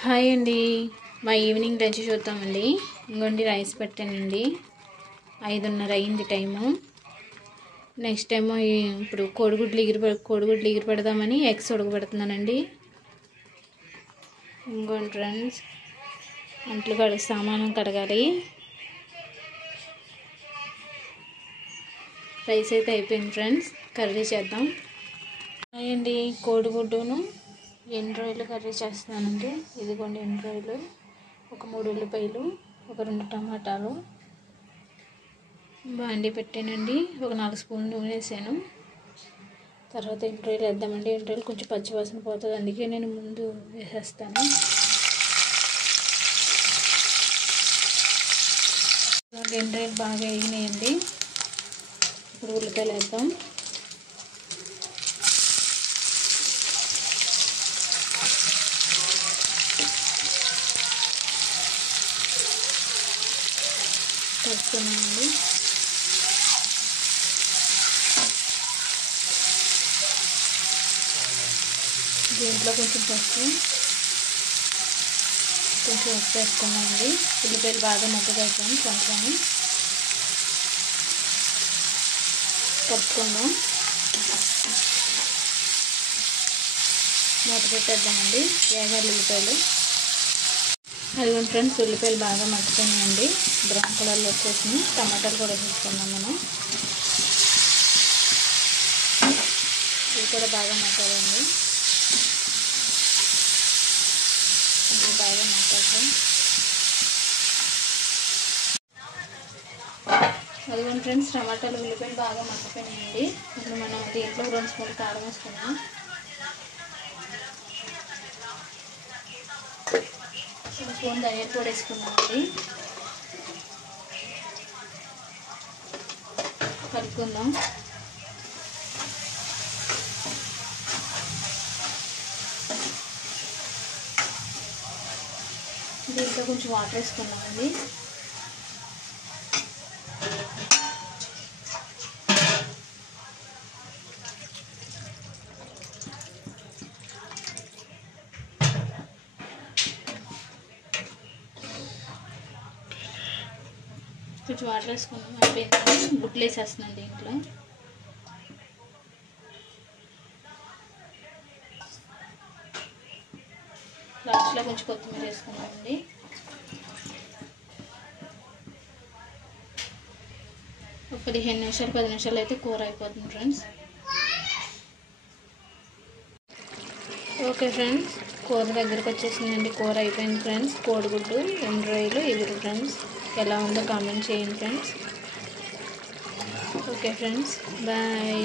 Hi అండి. మా evening lunch చూద్దామండి. ఇంకోండి రైస్ పెట్టానండి. 5:30 అయింది టైము. నెక్స్ట్ టైము ఇప్పుడు కోడిగుడ్లు ఎగిరి పెడదామని ఎగ్స్ ఉడకబెడుతున్నానండి. ఇంకోండి ఫ్రెండ్స్, సామాను కడగాలి. రైస్ అయితే అయిపోయింది ఫ్రెండ్స్. కర్రీ చేద్దాం. హాయ్ అండి. కోడిగుడ్డును ఎండు రొయ్యలు కర్రీ చేస్తున్నానండి. ఇదిగోండి ఎండు రొయ్యలు, ఒక 3 ఉల్లిపాయలు, ఒక 2 టమాటాలు, బాండి పెట్టానండి. ఒక 4 స్పూన్లు నూనె వేసాను. తర్వాత ఎండు రొయ్యలు వేద్దామండి. ఎండు రొయ్యలు కొంచెం పచ్చివాసన పోతుంది, అందుకే నేను ముందు వేసేస్తాను. ఎండు రొయ్యలు బాగా వేగినాయండి. ఇప్పుడు ఉల్లిపాయలు వేద్దాం. కలుపుతున్నానండి. దీంట్లో కొంచెం పసుపు, కొంచెం ఉప్పు వేసుకున్నామండి. ఉల్లిపాయలు బాగా మగ్గవేసాం. కొంచెం కలుపుకుందాం. మూత పెట్టేద్దామండి. వేగాలి ఉల్లిపాయలు. అదిగోండి ఫ్రెండ్స్, ఉల్లిపాయలు బాగా మగ్గుతున్నాయండి. బ్రౌన్ కలర్లో వచ్చేసినాయి. టమాటాలు కూడా వేసుకున్నాం మనం. ఇవి కూడా బాగా మగ్గాలండి. ఇవి బాగా మగ్గాలి. అదిగోండి ఫ్రెండ్స్, టమాటాలు ఉల్లిపాయలు బాగా మగ్గిపోయినాయండి. ఇప్పుడు మనం దీంట్లో 2 స్పూన్లు కారం వేసుకున్నాం. స్పూన్ ధనియాల పొడి వేసుకున్నామండి. కలుపుకుందాం. దీంట్లో కొంచెం వాటర్ వేసుకున్నామండి. కొంచెం వాటర్ వేసుకున్నాం. అయిపోయింది. గుడ్లు వేసేస్తున్నాం దీంట్లో. లాస్ట్లో కొంచెం కొత్తిమీర వేసుకున్నామండి. ఒక 15 నిమిషాలు 10 నిమిషాలు అయితే కూర అయిపోతుంది ఫ్రెండ్స్. ఓకే ఫ్రెండ్స్, కూర దగ్గరకు వచ్చేసిందండి. కూర అయిపోయింది ఫ్రెండ్స్. కోడిగుడ్డు, ఎండు రొయ్యలు ఎగురు ఫ్రెండ్స్. ఎలా ఉందో కామెంట్ చేయండి ఫ్రెండ్స్. Okay friends, bye.